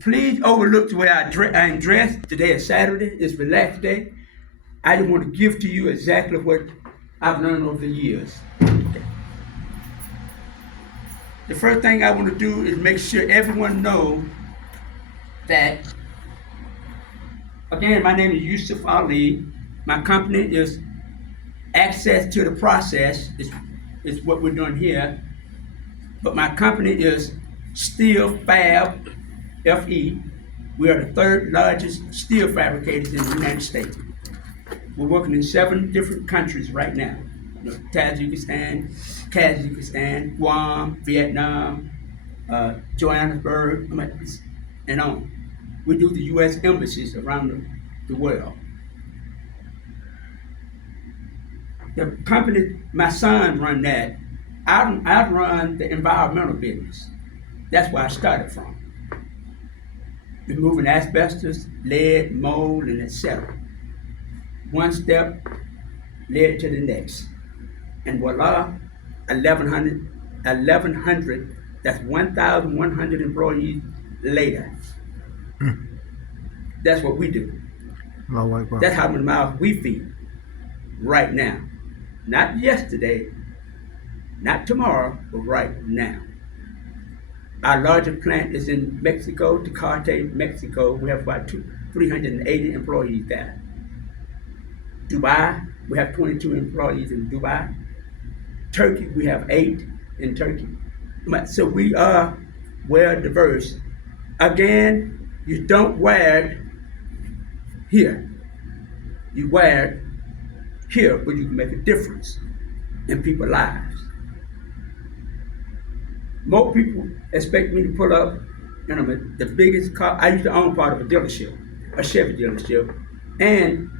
Please overlook the way I'm dressed. Today is Saturday. It's relaxed day. I just want to give to you exactly what I've learned over the years. The first thing I want to do is make sure everyone know that, again, my name is Yusuf Ali. My company is Access to the Process, is what we're doing here. But my company is Steel Fab, FE. We are the third largest steel fabricators in the United States. We're working in 7 different countries right now. Tajikistan, Kazakhstan, Guam, Vietnam, Johannesburg, and on. We do the U.S. embassies around the world. The company, my son run that. I run the environmental business. That's where I started from. Removing asbestos, lead, mold, and etc. One step led to the next. And voila, 1,100, that's 1,100 employees later. That's what we do. That's how many miles we feed right now. Not yesterday, not tomorrow, but right now. Our largest plant is in Mexico, Tecate, Mexico. We have about 380 employees there. Dubai, we have 22 employees in Dubai. Turkey, we have 8 in Turkey. So we are well diverse. Again, you don't wear it here. You wear it here where you can make a difference in people's lives. Most people expect me to pull up, the biggest car. I used to own part of a dealership, a Chevy dealership, and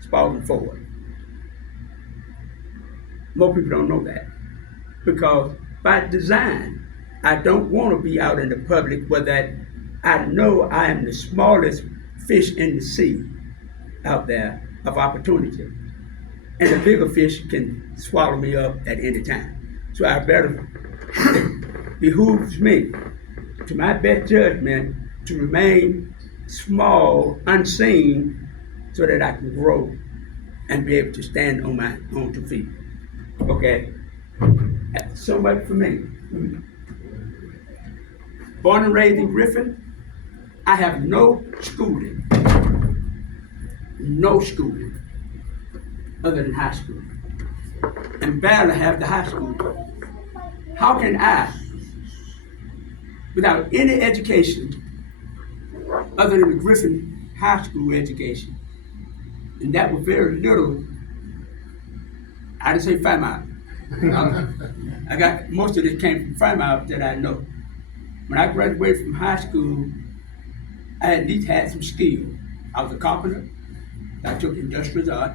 Spalding Ford. Most people don't know that because by design, I don't want to be out in the public where that I know I am the smallest fish in the sea out there of opportunity. And the bigger fish can swallow me up at any time. So I better, it behooves me, to my best judgment, to remain small, unseen, so that I can grow and be able to stand on my own 2 feet. Okay? That's so much for me. Born and raised in Griffin, I have no schooling other than high school, and barely have the high school. How can I, without any education other than the Griffin High School education, and that was very little, I didn't say Fairmount. I got most of it came from Fairmount that I know. When I graduated from high school, I at least had some skill. I was a carpenter. I took industrial art,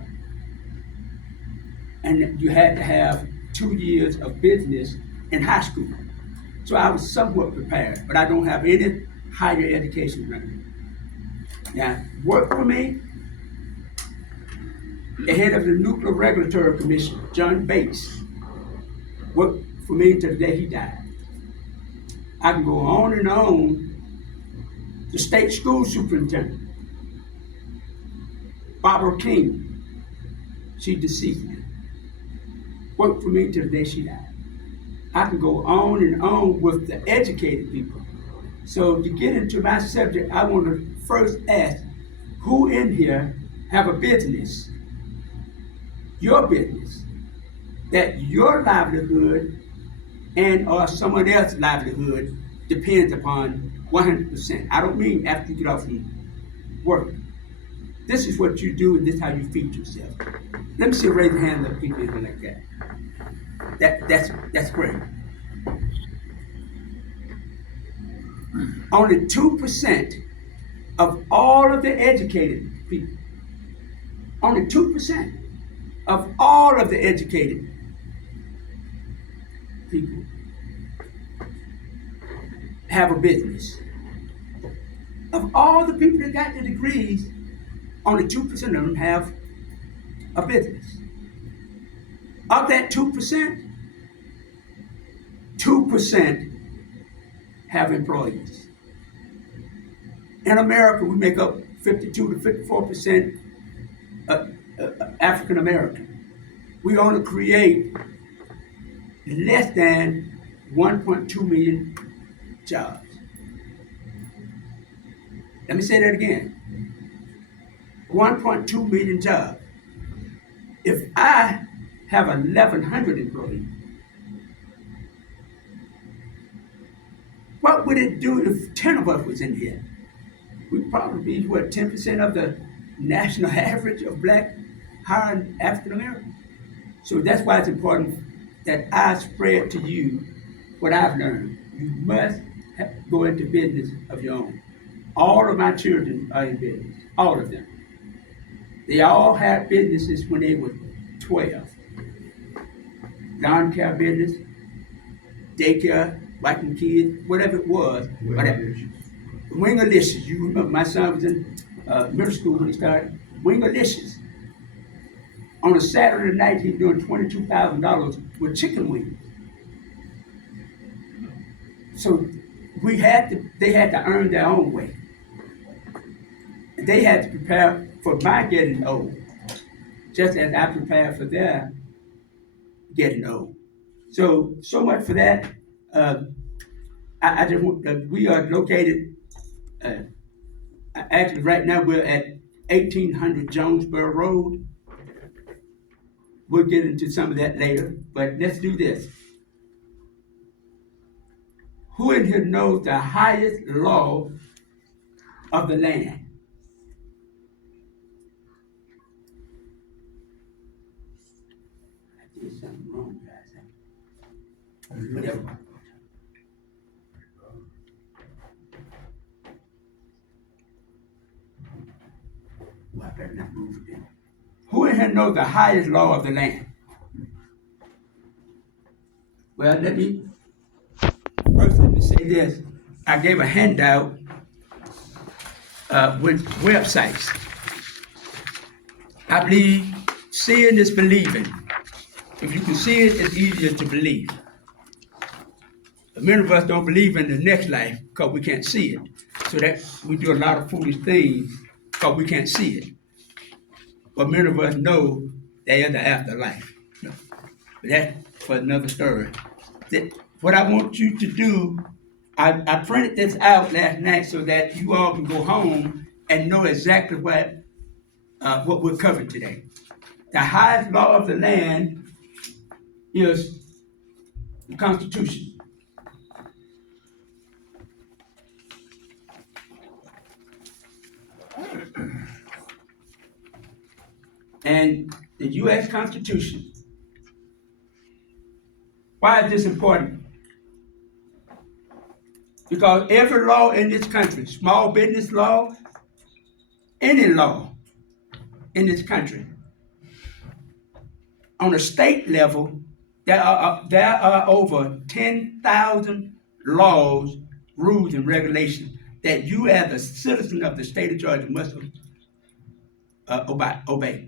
and you had to have 2 years of business in high school. So I was somewhat prepared, but I don't have any higher education running. Now, work for me, the head of the Nuclear Regulatory Commission, John Bates, worked for me until the day he died. I can go on and on. The state school superintendent, Barbara King, she deceased me, worked for me until the day she died. I can go on and on with the educated people. So to get into my subject, I want to first ask, who in here have a business, your business, that your livelihood and or someone else's livelihood depends upon 100%. I don't mean after you get off from work. This is what you do and this is how you feed yourself. Let me see a raise hand of people like that. That's great. Only 2% of all of the educated people, only 2% of all of the educated people have a business. Of all the people that got the degrees, only 2% of them have a business. Of that 2%, 2% have employees. In America, we make up 52 to 54% African American. We only create less than 1.2 million jobs. Let me say that again. 1.2 million jobs. If I have 1,100 employees, what would it do if 10 of us was in here? We'd probably be, what, 10% of the national average of black hired African Americans. So that's why it's important that I spread to you what I've learned. You must go into business of your own. All of my children are in business, all of them. They all had businesses when they were 12. Lawn care business, daycare, wiping kids, whatever it was. Wingalicious. You remember my son was in middle school when he started. Wingalicious. On a Saturday night, he was doing $22,000 with chicken wings. So they had to earn their own way. They had to prepare for my getting old, just as I prepared for their getting old. So much for that. I just want we are located. Actually, right now we're at 1800 Jonesboro Road. We'll get into some of that later, but let's do this. Who in here knows the highest law of the land? I did something wrong, guys. Whatever. Well, I better not move again. Who in here knows the highest law of the land? Well, let me say this. I gave a handout with websites. I believe seeing is believing. If you can see it, it's easier to believe. Many of us don't believe in the next life because we can't see it. So that we do a lot of foolish things because we can't see it. But many of us know there is the afterlife. But that's for another story. What I want you to do, I printed this out last night so that you all can go home and know exactly what we're covering today. The highest law of the land is the Constitution. And the U.S. Constitution. Why is this important? Because every law in this country, small business law, any law in this country, on a state level, there are over 10,000 laws, rules, and regulations that you as a citizen of the state of Georgia must obey.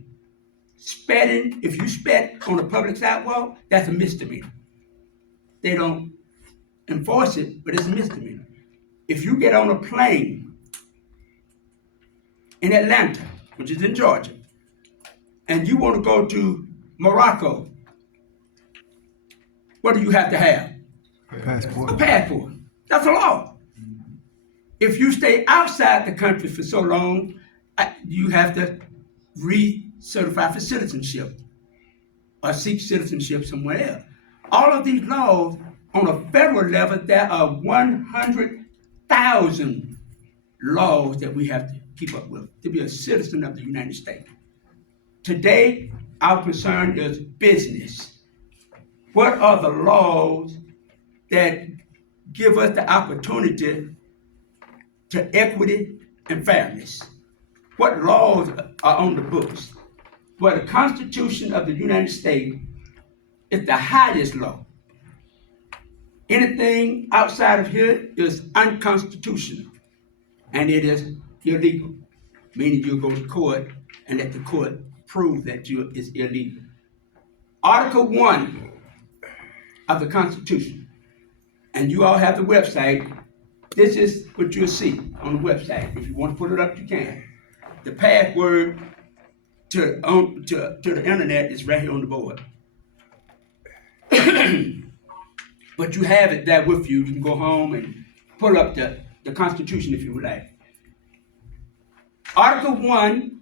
Spitting, if you spit on a public sidewalk, that's a misdemeanor. They don't enforce it, but it's a misdemeanor. If you get on a plane in Atlanta, which is in Georgia, and you want to go to Morocco, what do you have to have? Passport. A passport. That's a law. If you stay outside the country for so long, you have to recertify for citizenship or seek citizenship somewhere else. All of these laws, on a federal level, there are 100,000 laws that we have to keep up with to be a citizen of the United States. Today, our concern is business. What are the laws that give us the opportunity to equity and fairness? What laws are on the books? Well, the Constitution of the United States is the highest law. Anything outside of here is unconstitutional, and it is illegal, meaning you go to court and let the court prove that it's illegal. Article 1 of the Constitution, and you all have the website, This is what you'll see on the website. If you want to put it up, you can. The password to the internet is right here on the board. But you have it there with you. You can go home and pull up the Constitution if you would like. Article 1,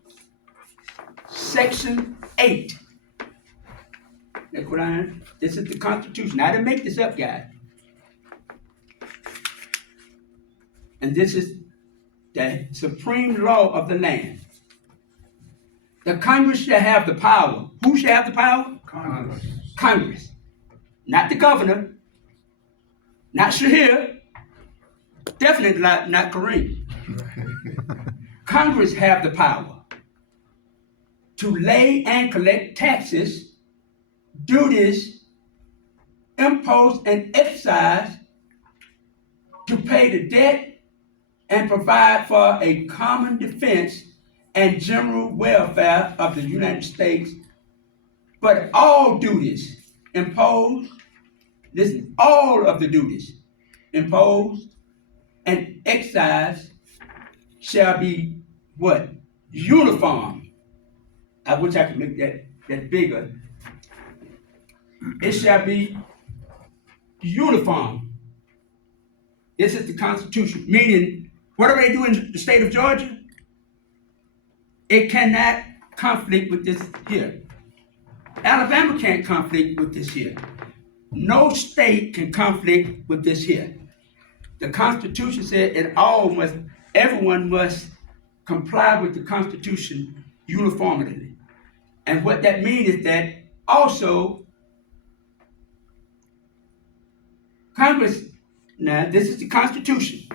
Section 8. That's what this is the Constitution. I didn't make this up, guys. And this is the supreme law of the land. The Congress shall have the power. Who shall have the power? Congress. Congress. Not the governor. Not Shahir. Definitely not Kareem. Congress have the power to lay and collect taxes, duties, imposts, and excise, to pay the debt and provide for a common defense and general welfare of the United States. But all duties imposed, listen, all of the duties imposed and excise shall be what? Uniform. I wish I could make that bigger. It shall be uniform. This is the Constitution, meaning whatever they do in the state of Georgia, it cannot conflict with this here. Alabama can't conflict with this here. No state can conflict with this here. The Constitution said everyone must comply with the Constitution uniformly. And what that means is that also Congress, now this is the Constitution,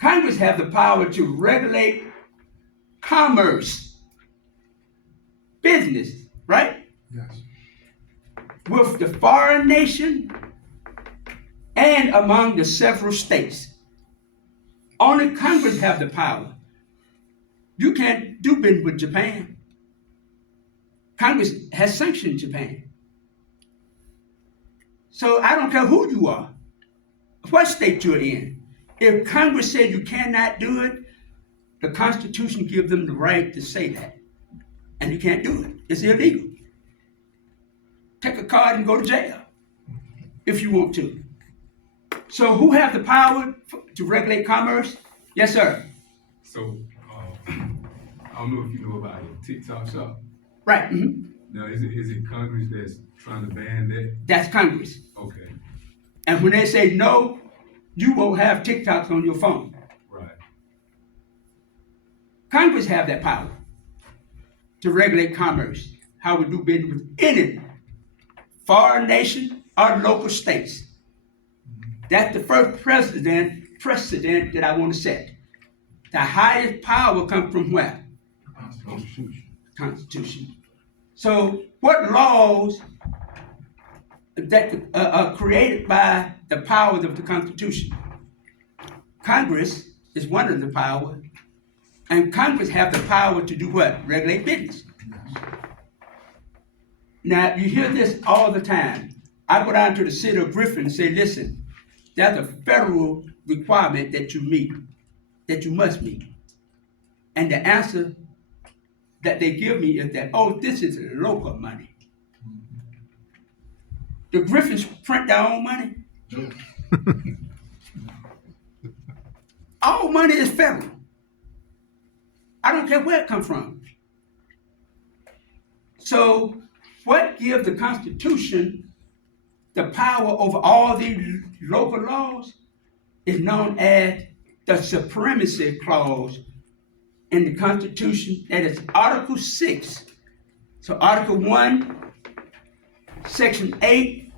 Congress have the power to regulate commerce, business, right? Yes. With the foreign nation and among the several states. Only Congress have the power. You can't do business with Japan. Congress has sanctioned Japan. So I don't care who you are, what state you're in. If Congress said you cannot do it, the Constitution gives them the right to say that. And you can't do it. It's illegal. Take a card and go to jail if you want to. So who have the power to regulate commerce? Yes, sir. So, I don't know if you know about it, TikTok shop. Right. Mm-hmm. Now, is it Congress that's trying to ban that? That's Congress. Okay. And when they say no, you won't have TikToks on your phone. Right. Congress have that power to regulate commerce, how we do business with any foreign nation or local states. That's the first precedent that I want to set. The highest power comes from where? Constitution. So what laws that are created by the powers of the Constitution? Congress is one of the powers, and Congress have the power to do what? Regulate business. Now, you hear this all the time. I go down to the city of Griffin and say, listen, there's a federal requirement that you meet, that you must meet. And the answer that they give me is that, oh, this is local money. The Griffins print their own money. All money is federal. I don't care where it comes from. So what gives the Constitution the power over all these local laws is known as the Supremacy Clause in the Constitution. That is Article 6. So Article 1, Section 8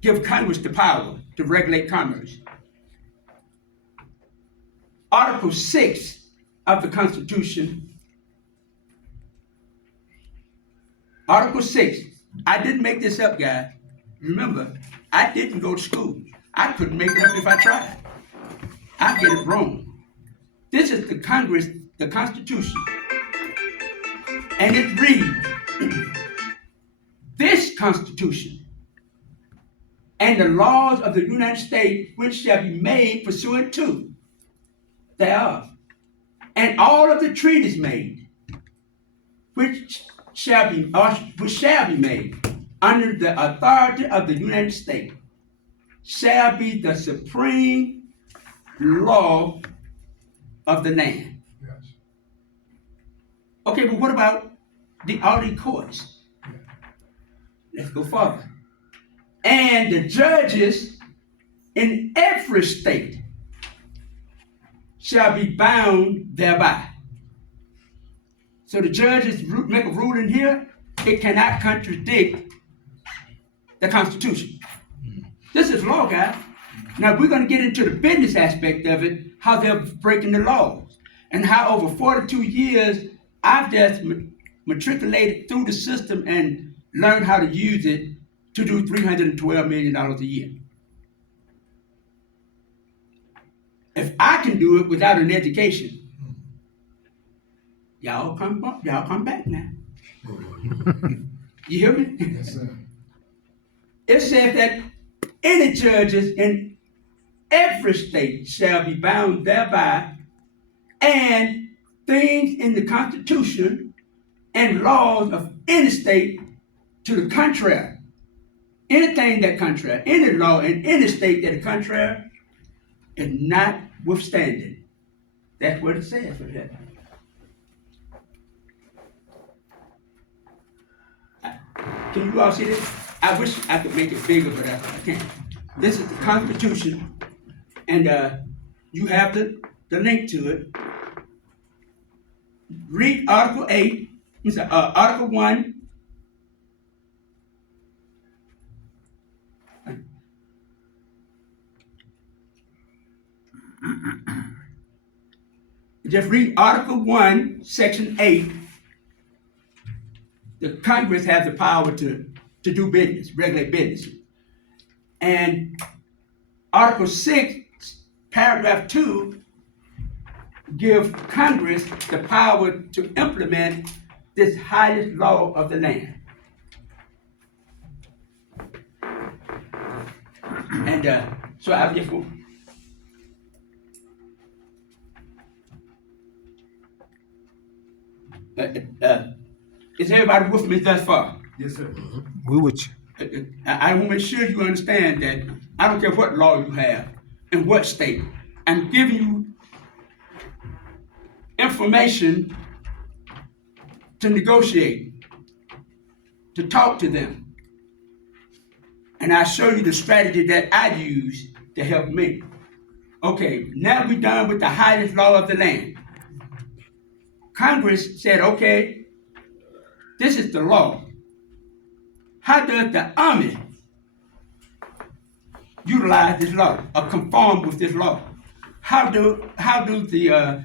gives Congress the power to regulate commerce. Article 6 of the Constitution, Article 6, I didn't make this up, guys. Remember, I didn't go to school. I couldn't make it up if I tried. I get it wrong. This is the Congress, the Constitution. And it reads, this Constitution and the laws of the United States which shall be made pursuant to. thereof, and all of the treaties made, which shall be made under the authority of the United States, shall be the supreme law of the land. Yes. Okay, but what about all the courts? Yeah. Let's go further. And the judges in every state shall be bound thereby. So the judges make a ruling here, it cannot contradict the Constitution. This is law, guys. Now we're going to get into the business aspect of it, how they're breaking the laws, and how over 42 years I've just matriculated through the system and learned how to use it to do $312 million a year. If I can do it without an education, y'all come back now. You hear me? Yes, sir. It says that any judges in every state shall be bound thereby, and things in the Constitution and laws of any state to the contrary. Anything that contrary, any law in any state that is contrary is not withstanding. That's what it says for that. Can you all see this? I wish I could make it bigger, but I can't. This is the Constitution, and you have the link to it. Read Article 8, Article 1. Just read Article 1, Section 8. The Congress has the power to do business, regulate business. And Article 6, Paragraph 2, give Congress the power to implement this highest law of the land. And so I just want. Is everybody with me thus far? Yes, sir. We with you. I want to make sure you understand that I don't care what law you have in what state. I'm giving you information to negotiate, to talk to them. And I show you the strategy that I use to help me. Okay, now we're done with the highest law of the land. Congress said, okay, this is the law. How does the Army utilize this law or conform with this law? How do the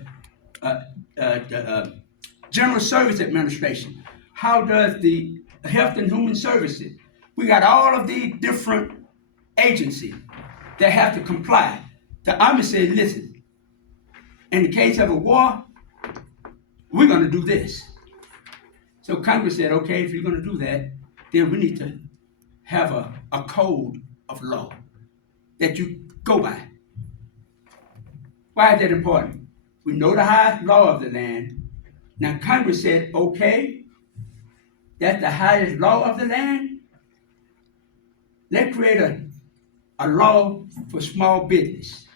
General Service Administration? How does the Health and Human Services? We got all of these different agencies that have to comply. The Army said, listen, in the case of a war, we're going to do this. So Congress said, okay, if you're going to do that, then we need to have a code of law that you go by. Why is that important? We know the highest law of the land. Now Congress said, okay, that's the highest law of the land. Let's create a law for small business.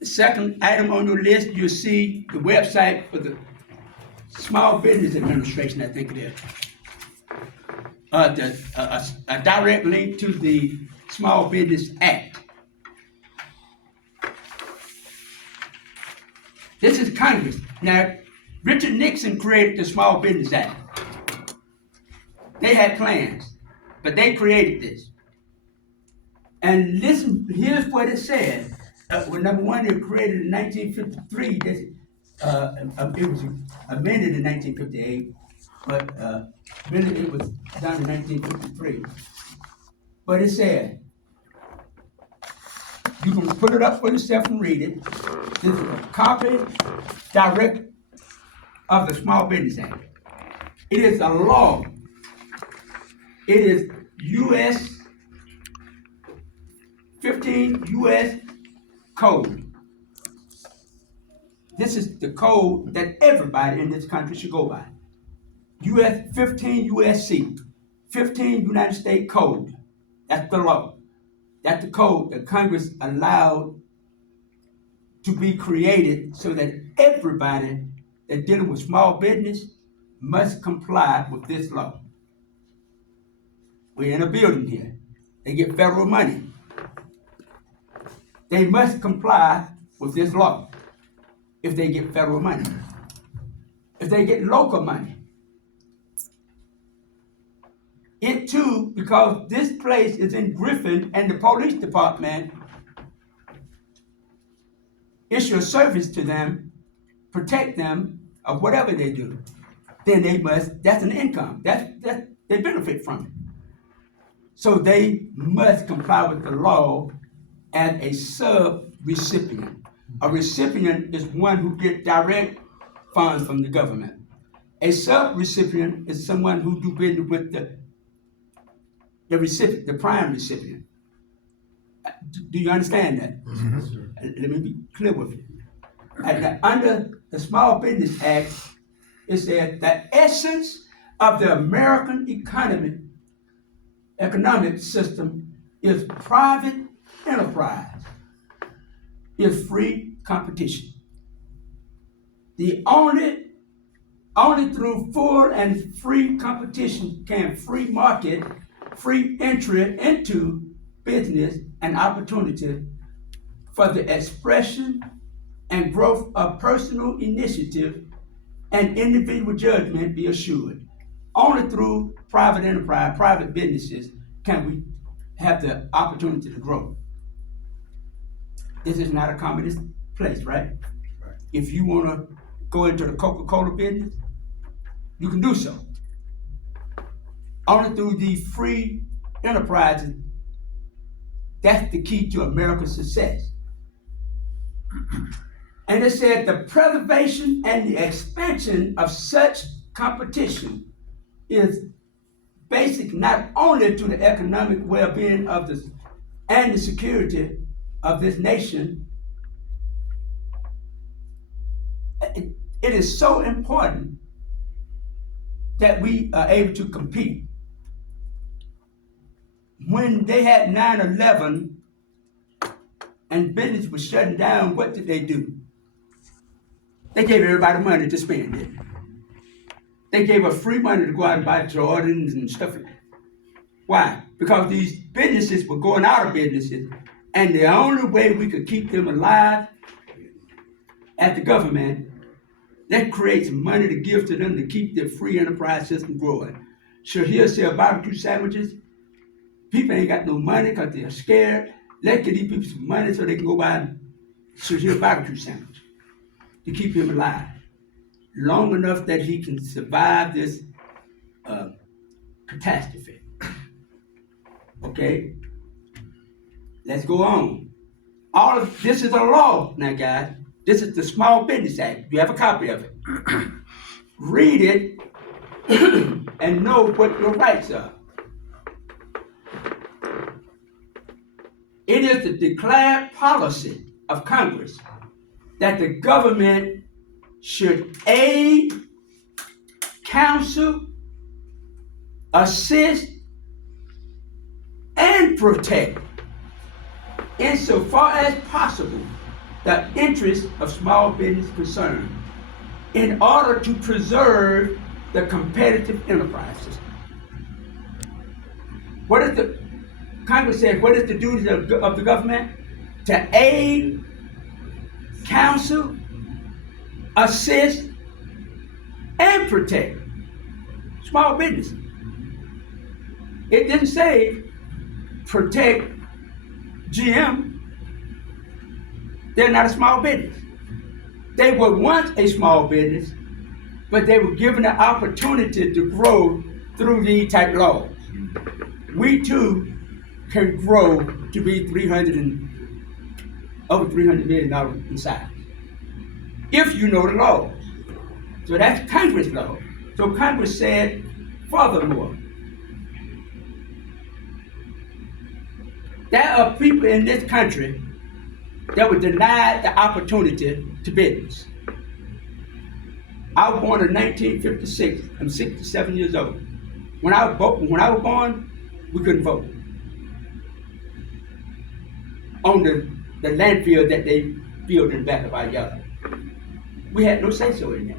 The second item on your list, you'll see the website for the Small Business Administration, I think it is. A direct link to the Small Business Act. This is Congress. Now, Richard Nixon created the Small Business Act. They had plans, but they created this. And listen, here's what it said. Well, number one, it was created in 1953. It was amended in 1958, but really it was done in 1953. But it said, you can put it up for yourself and read it. This is a copy direct of the Small Business Act. It is a law. It is U.S. 15 U.S. code. This is the code that everybody in this country should go by. US 15 USC, 15 United States Code. That's the law. That's the code that Congress allowed to be created so that everybody that's dealing with small business must comply with this law. We're in a building here. They get federal money. They must comply with this law if they get federal money. If they get local money, it too, because this place is in Griffin and the police department issue a service to them, protect them of whatever they do, then they must, that's an income. They benefit from it. So they must comply with the law as a sub-recipient. A recipient is one who gets direct funds from the government. A sub-recipient is someone who do business with the recipient, the prime recipient. Do you understand that? Let me be clear with you. Under the Small Business Act, it says the essence of the American economic system is private enterprise, is free competition. The only through full and free competition can free market, free entry into business and opportunity for the expression and growth of personal initiative and individual judgment be assured. Only through private enterprise, private businesses can we have the opportunity to grow. This is not a communist place, right? If you want to go into the Coca-Cola business, you can do so. Only through these free enterprises, that's the key to America's success. And it said the preservation and the expansion of such competition is basic not only to the economic well-being of and the security of this nation. It is so important that we are able to compete. When they had 9/11 and business was shutting down, what did they do? They gave everybody money to spend it. They gave us free money to go out and buy Jordans and stuff. Why? Because these businesses were going out of businesses, and the only way we could keep them alive as the government, that creates money to give to them to keep their free enterprise system growing. Shahir sell barbecue sandwiches. People ain't got no money because they're scared. Let's get these people some money so they can go buy Shahir barbecue sandwich to keep him alive long enough that he can survive this catastrophe. Okay? Let's go on. All of this is a law now, guys. This is the Small Business Act. You have a copy of it. Read it and know what your rights are. It is the declared policy of Congress that the government should aid, counsel, assist, and protect, insofar as possible, the interests of small business concerned in order to preserve the competitive enterprise system. What is the Congress says, what is the duty of the government? To aid, counsel, assist, and protect small business. It didn't say protect GM. They're not a small business. They were once a small business, but they were given the opportunity to grow through these type laws. We too can grow to be over $300 million in size, if you know the laws. So that's Congress law. So Congress said, furthermore, There are people in this country that were denied the opportunity to business. I was born in 1956. I'm 67 years old. When I was born, we couldn't vote on the landfill that they built in the back of our yard. We had no say so in that.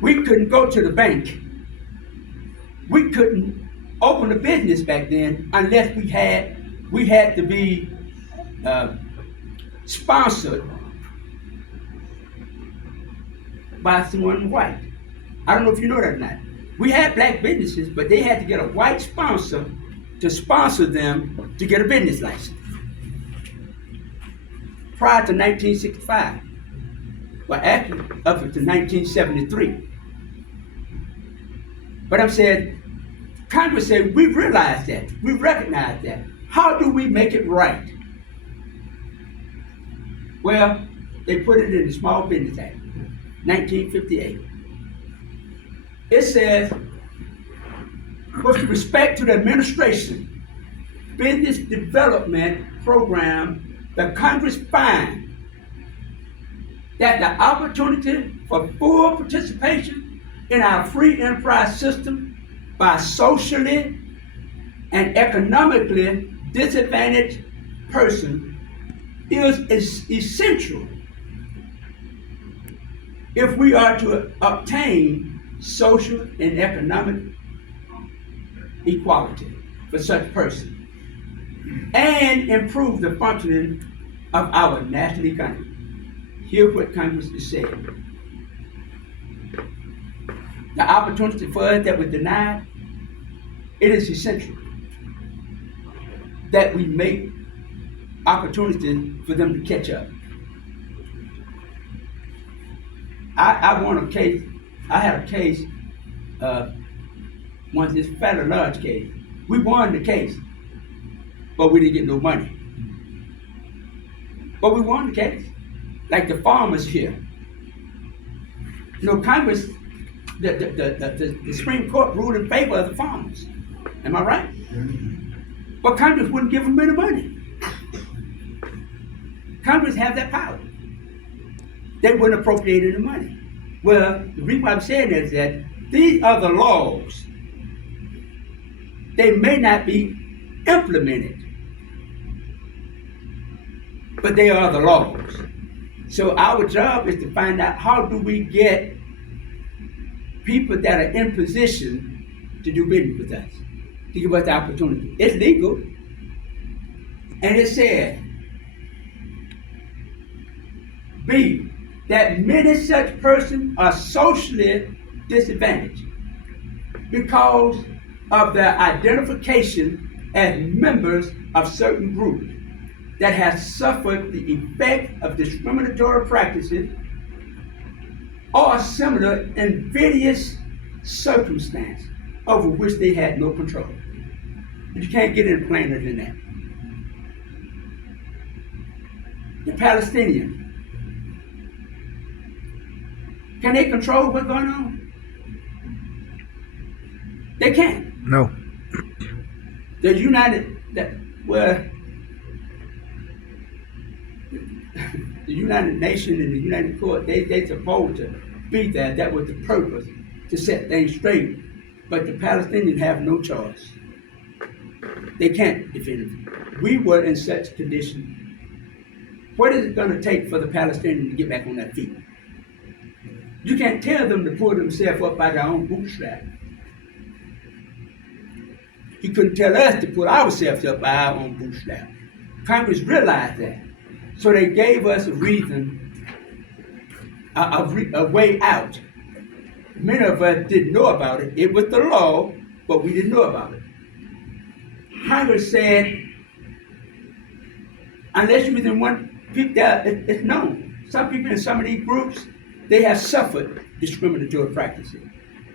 We couldn't go to the bank. We couldn't open a business back then unless we had to be sponsored by someone white. I don't know if you know that or not. We had black businesses, but they had to get a white sponsor to sponsor them to get a business license. Prior to 1965, well, actually up until 1973. But I'm saying, Congress said, we realize that, we recognize that. How do we make it right? Well, they put it in the Small Business Act, 1958. It says, with respect to the administration, business development program, the Congress finds that the opportunity for full participation in our free enterprise system by socially and economically disadvantaged persons is essential if we are to obtain social and economic equality for such persons and improve the functioning of our national economy. Here's what Congress is saying. The opportunity for us that was denied, it is essential that we make opportunities for them to catch up. I won a case, I had a case, once this fairly large case. We won the case, but we didn't get no money. But we won the case. Like the farmers here. You know, Congress, the Supreme Court ruled in favor of the farmers. Am I right? But Congress wouldn't give them any money. Congress has that power. They wouldn't appropriate any money. Well, the reason why I'm saying is that these are the laws. They may not be implemented, but they are the laws. So our job is to find out how do we get people that are in position to do business with us, to give us the opportunity. It's legal. And it said, B, that many such persons are socially disadvantaged because of their identification as members of certain groups that have suffered the effect of discriminatory practices or similar invidious circumstance over which they had no control. But you can't get any plainer than that. The Palestinians, can they control what's going on? They can't. No. The United Nations and the United Court, they supposed to be there. That was the purpose, to set things straight. But the Palestinians have no choice. They can't defend it. We were in such condition. What is it going to take for the Palestinians to get back on their feet? You can't tell them to pull themselves up by their own bootstrap. You couldn't tell us to pull ourselves up by our own bootstrap. Congress realized that. So they gave us a reason, a way out. Many of us didn't know about it. It was the law, but we didn't know about it. Congress said, unless you within one people that it's known. Some people in some of these groups, they have suffered discriminatory practices.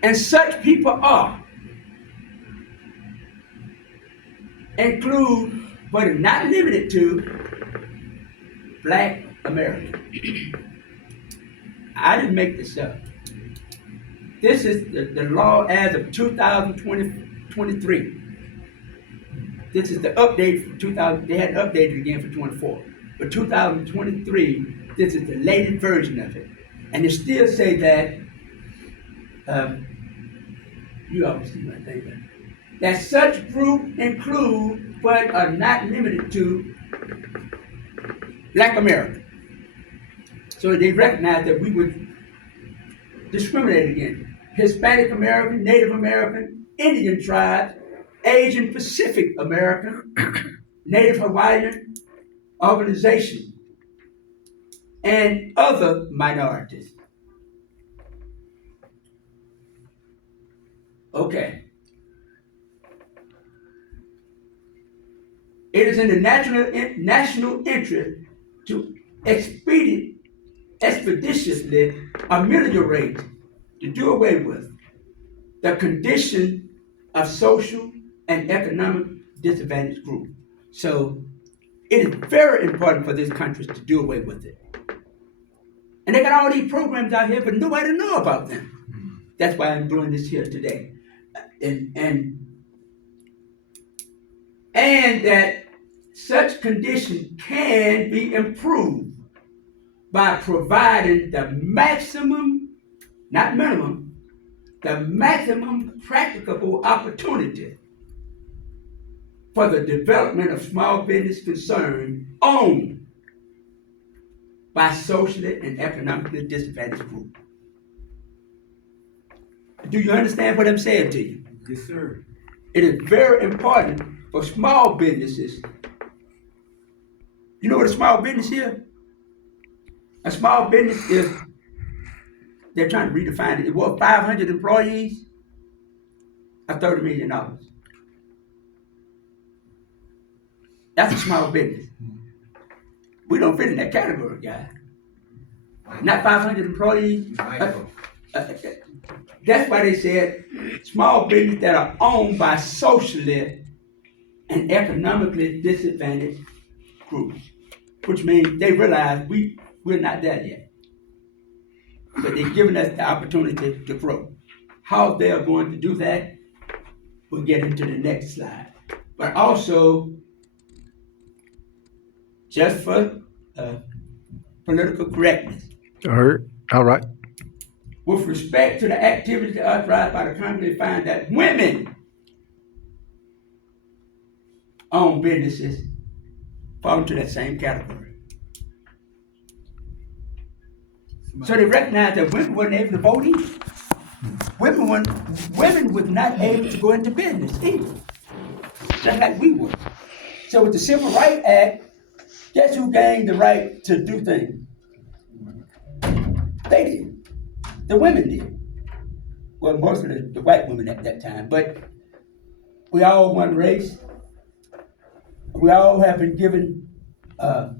And such people are, include, but are not limited to, Black Americans. I didn't make this up. This is the law as of 2023. this is the update for 2000. They hadn't updated again for 24. For 2023, this is the latest version of it, and it still say that. You always see my thing, but that such group include but are not limited to Black America. So they recognize that we would discriminate against Hispanic American, Native American, Indian tribes, Asian Pacific American, Native Hawaiian organization, and other minorities. Okay. It is in the national interest to expeditiously ameliorate, to do away with, the condition of social and economic disadvantaged group. So it is very important for this country to do away with it. And they got all these programs out here, but nobody know about them. That's why I'm doing this here today. And that such condition can be improved by providing the maximum, not minimum, the maximum practicable opportunity for the development of small business concern owned by socially and economically disadvantaged groups. Do you understand what I'm saying to you? Yes, sir. It is very important for small businesses. You know what a small business is? A small business is, they're trying to redefine it. It was 500 employees, or $30 million. That's a small business. We don't fit in that category, guys. Not 500 employees. That's why they said small businesses that are owned by socially and economically disadvantaged groups, which means they realize we're not there yet. But they're giving us the opportunity to grow. How they are going to do that, we'll get into the next slide. But also, just for political correctness. All right. With respect to the activities authorized by the Congress, they find that women-owned businesses fall into that same category. So they recognize that women weren't able to vote either. Women were not able to go into business either, just like we were. So with the Civil Rights Act, guess who gained the right to do things? They did. The women did. Well, most of the white women at that time, but we all one race. We all have been given a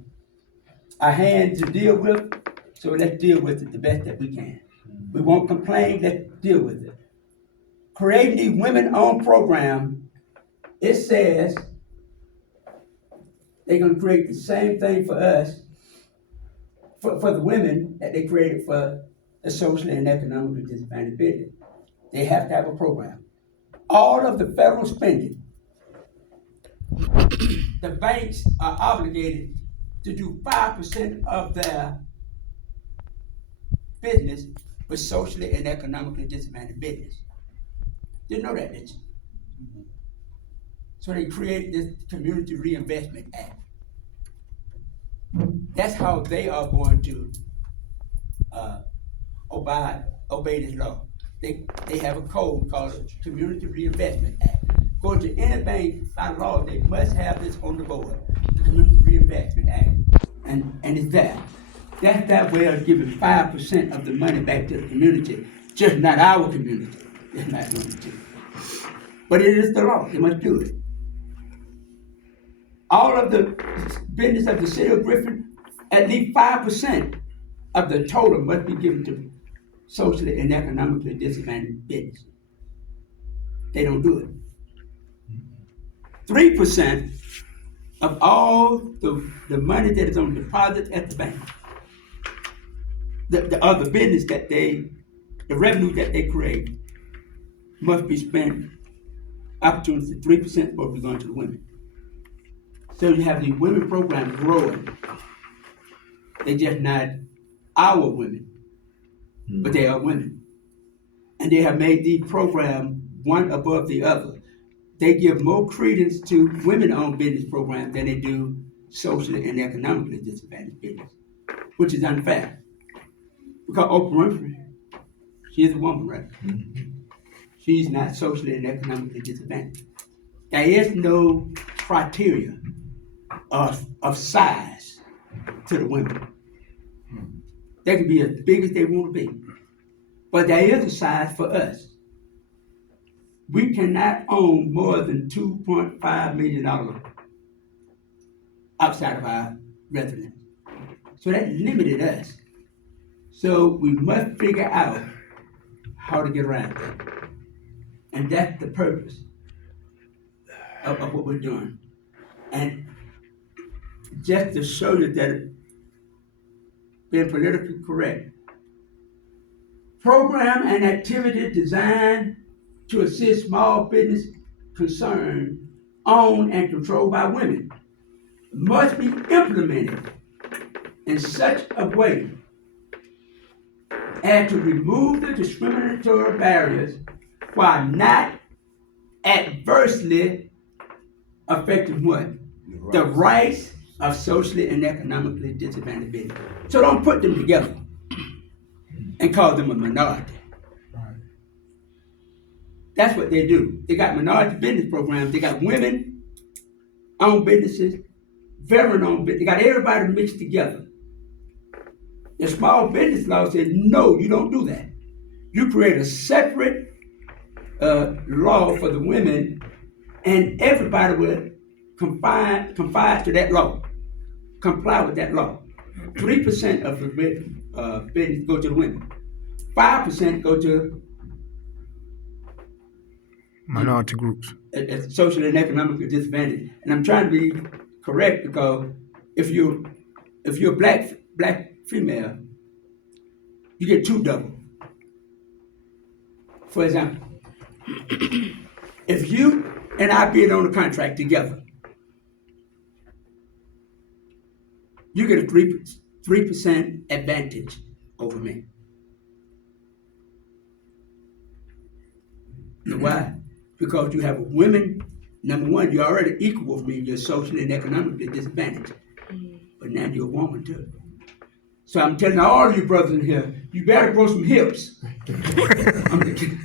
hand to deal with, so let's deal with it the best that we can. We won't complain, let's deal with it. Creating these women-owned program, it says they're gonna create the same thing for us, for the women that they created for the socially and economically disadvantaged business. They have to have a program. All of the federal spending, the banks are obligated to do 5% of their business with socially and economically disadvantaged business. Didn't know that, did you? So they created this Community Reinvestment Act. That's how they are going to obey this law. They have a code called the Community Reinvestment Act. Go to any bank by law, they must have this on the board, the Community Reinvestment Act. And it's there. That's that way of giving 5% of the money back to the community, just not our community. It's not going to. But it is the law, they must do it. All of the business of the city of Griffin, at least 5% of the total must be given to socially and economically disadvantaged business. They don't do it. 3% of all the money that is on deposit at the bank, the other business that the revenue that they create must be spent, opportunity, 3% will be going to the women. So you have these women programs growing. They're just not our women, but they are women. And they have made these programs one above the other. They give more credence to women-owned business programs than they do socially and economically disadvantaged business, which is unfair. Because Oprah Winfrey, she is a woman, right? She's not socially and economically disadvantaged. There is no criteria of size to the women. They can be as big as they want to be. But there is a size for us. We cannot own more than $2.5 million outside of our residence. So that limited us. So we must figure out how to get around that. And that's the purpose of what we're doing. And just to show you that being politically correct, program and activity designed to assist small business concerns owned and controlled by women must be implemented in such a way as to remove the discriminatory barriers while not adversely affecting what? The rights of socially and economically disadvantaged business. So don't put them together and call them a minority. That's what they do. They got minority business programs. They got women-owned businesses, veteran-owned business. They got everybody mixed together. The small business law says, no, you don't do that. You create a separate law for the women, and everybody will comply to that law, comply with that law. 3% of the business go to the women. 5% go to minority groups. Social and economically disadvantaged. And I'm trying to be correct because if you're a black female, you get two double. For example, if you and I bid on a contract together, you get a 3% advantage over me. You know why? Because you have women, number one, you're already equal with me, you're socially and economically disadvantaged. But now you're a woman too. So I'm telling all of you brothers in here, you better grow some hips. I'm just kidding.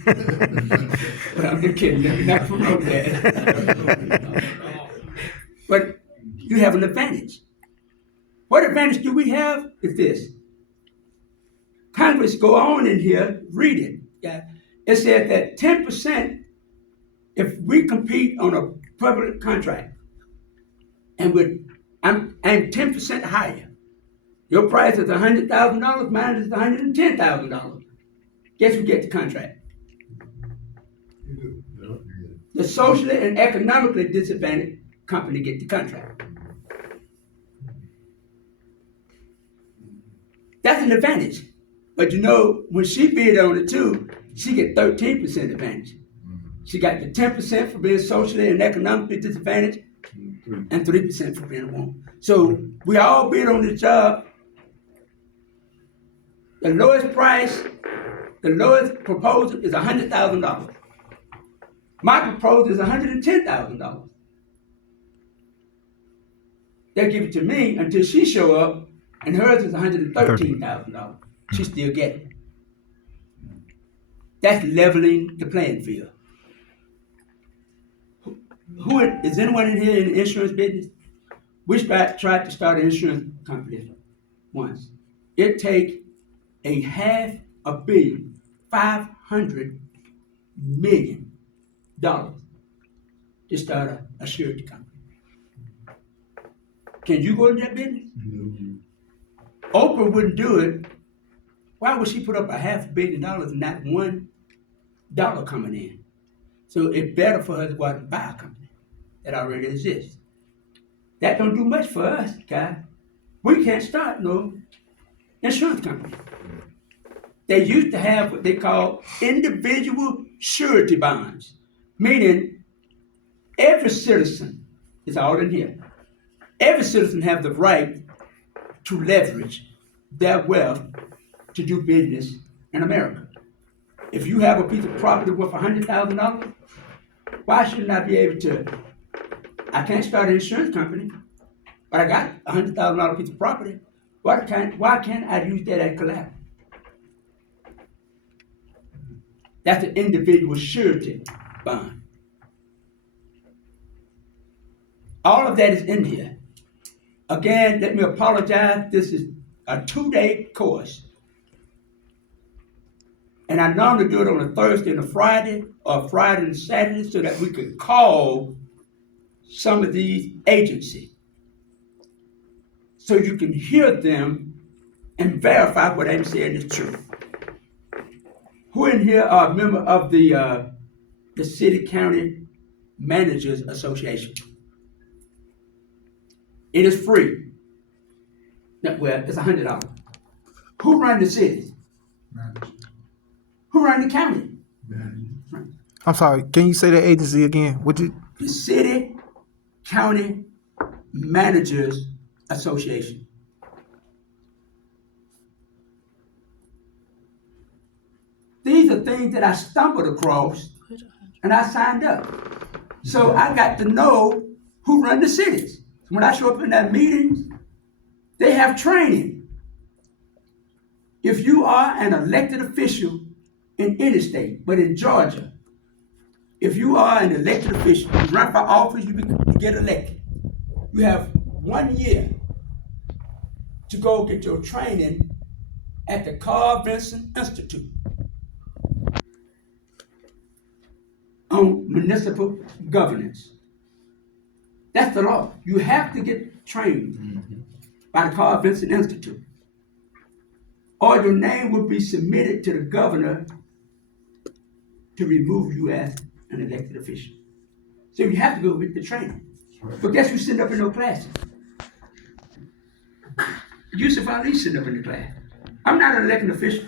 But I'm just kidding, let me not promote that. But you have an advantage. What advantage do we have? Is this. Congress go on in here, read it. Yeah. It said that 10%, if we compete on a public contract, and I'm 10% higher, your price is $100,000, mine is $110,000. Guess who gets the contract? The socially and economically disadvantaged company gets the contract. That's an advantage. But you know, when she bid on it too, she get 13% advantage. She got the 10% for being socially and economically disadvantaged and 3% for being a woman. So we all bid on this job. The lowest price, the lowest proposal is $100,000. My proposal is $110,000. They give it to me until she show up, and hers is $113,000. She still get it. That's leveling the playing field. Is anyone in here in the insurance business? We tried to start an insurance company once. It take $500 million to start a surety company. Can you go into that business? Mm-hmm. Oprah wouldn't do it. Why would she put up $500 million and not $1 coming in? So it's better for her to go out and buy a company that already exists. That don't do much for us, guys. We can't start no insurance company. They used to have what they call individual surety bonds, meaning every citizen, it's all in here, Every citizen have the right to leverage their wealth to do business in America. If you have a piece of property worth $100,000, why shouldn't I be able to? I can't start an insurance company, but I got a $100,000 piece of property. Why can't I use that as collateral? That's an individual surety bond. All of that is in here. Again, let me apologize. This is a 2-day course. And I normally do it on a Thursday and a Friday, or a Friday and a Saturday, so that we could call some of these agencies, so you can hear them and verify what I'm saying is true. Who in here are a member of the City County Managers Association? It is free. Well, it's $100. Who run the cities? Who run the county? I'm sorry. Can you say that agency again? What did? The City County Managers Association. These are things that I stumbled across and I signed up. So I got to know who run the cities. When I show up in that meetings, they have training. If you are an elected official in any state, but in Georgia, if you are an elected official, you run for office, you get elected. You have 1 year to go get your training at the Carl Vinson Institute on municipal governance. That's the law. You have to get trained by the Carl Vinson Institute, or your name will be submitted to the governor to remove you as an elected official. So you have to go get the training. But guess who's sitting up in those classes? Yusuf Ali sitting up in the class. I'm not an elected official.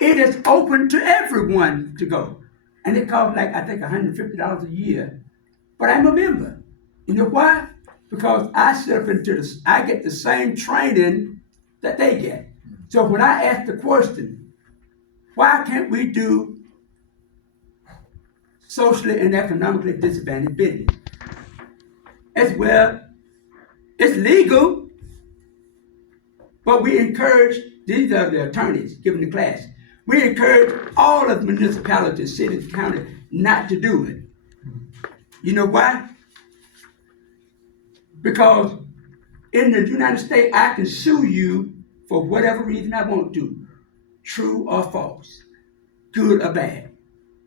It is open to everyone to go. And it costs like, I think, $150 a year. But I'm a member. You know why? Because I get the same training that they get. So when I ask the question, why can't we do socially and economically disadvantaged business? As well, it's legal, but we encourage, these are the attorneys giving the class, we encourage all of the municipalities, cities, counties, not to do it. You know why? Because in the United States, I can sue you for whatever reason I want to, true or false, good or bad.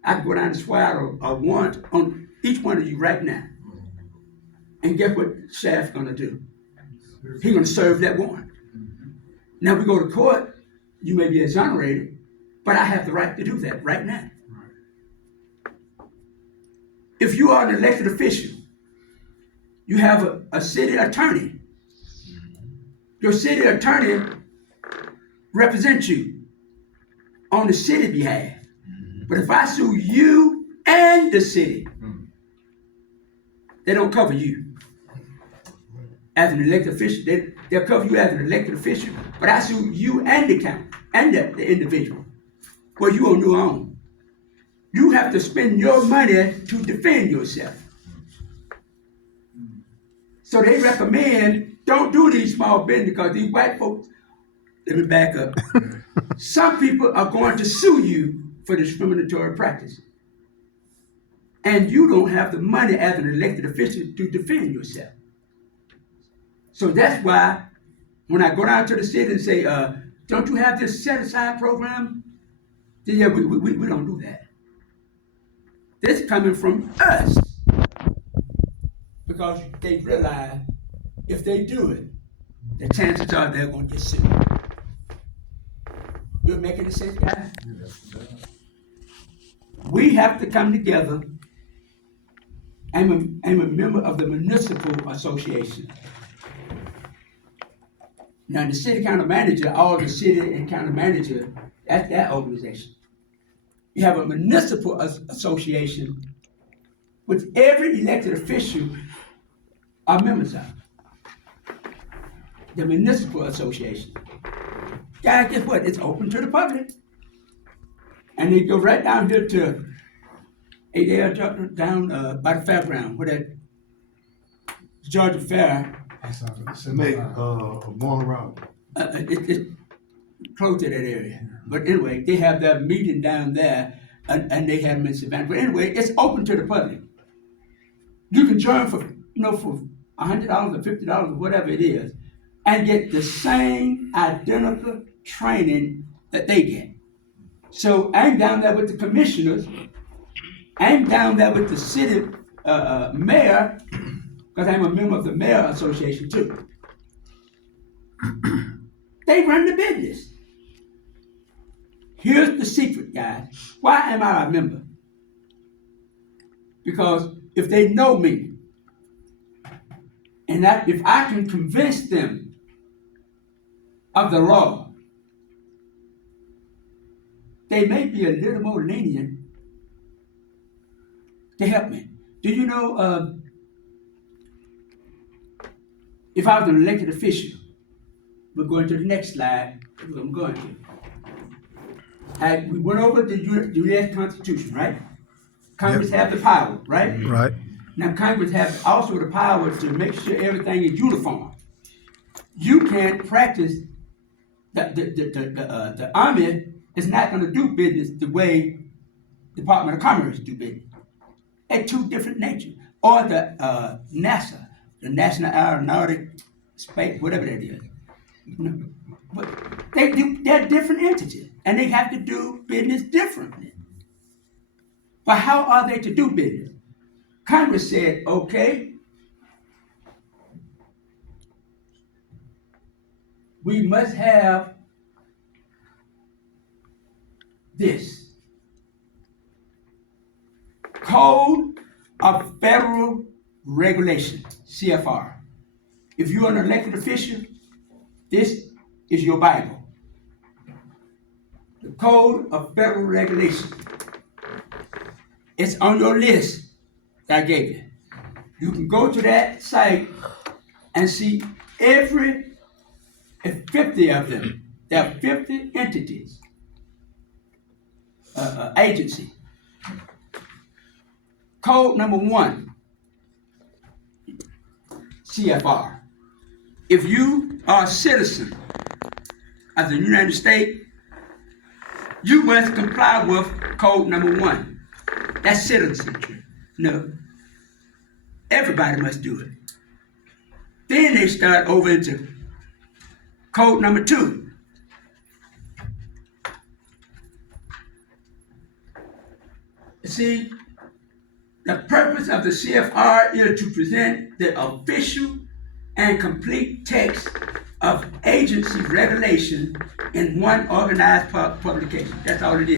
I can go down and swear a warrant on each one of you right now. And guess what the sheriff's gonna do? He's gonna serve that warrant. Now we go to court, you may be exonerated, but I have the right to do that right now. If you are an elected official, you have a city attorney. Your city attorney represents you on the city behalf. But if I sue you and the city, they don't cover you as an elected official. They'll cover you as an elected official, but I sue you and the county and the individual. Well, you on your own. You have to spend your money to defend yourself. So they recommend don't do these small business because these white folks, let me back up. Some people are going to sue you for discriminatory practice. And you don't have the money as an elected official to defend yourself. So that's why when I go down to the city and say, don't you have this set-aside program? Then, yeah, we don't do that. This is coming from us. Because they realize if they do it, the chances are they're going to get sued. You're making the sense, guys? We have to come together. I'm a member of the Municipal Association. Now, the city county manager, all the city and county manager, that's that organization. You have a municipal association, which every elected official are members of. the municipal association. Guys, guess what? It's open to the public. And they go right down here to down by the fairground, where that Georgia Fair, Going around. it's close to that area. But anyway, they have their meeting down there, and they have them in Savannah. But anyway, it's open to the public. You can join for for $100 or $50 or whatever it is, and get the same identical training that they get. So I'm down there with the commissioners. I'm down there with the city mayor, because I'm a member of the mayor association too. They run the business. Here's the secret, guys. Why am I a member? Because if they know me, and if I can convince them of the law, they may be a little more lenient to help me. Do you know, if I was an elected official, we're going to the next slide, I'm going to. We went over the U.S. Constitution, right? Congress have the power, right? Right. Now Congress has also the power to make sure everything is uniform. You can't practice, the Army is not going to do business the way Department of Commerce do business. They're two different natures. Or the NASA, the National Aeronautic Space, whatever that is. But they're different entities, and they have to do business differently. But how are they to do business? Congress said, okay, we must have this Code of Federal Regulation, CFR. If you're an elected official, this is your Bible. The Code of Federal Regulation. It's on your list that I gave you. You can go to that site and see 50 of them. There are 50 entities, agency. Code number 1, CFR. If you are a citizen of the United States, you must comply with code number 1. That's citizenship. No. Everybody must do it. Then they start over into code number 2. See, the purpose of the CFR is to present the official and complete text of agency regulation in one organized publication. That's all it is.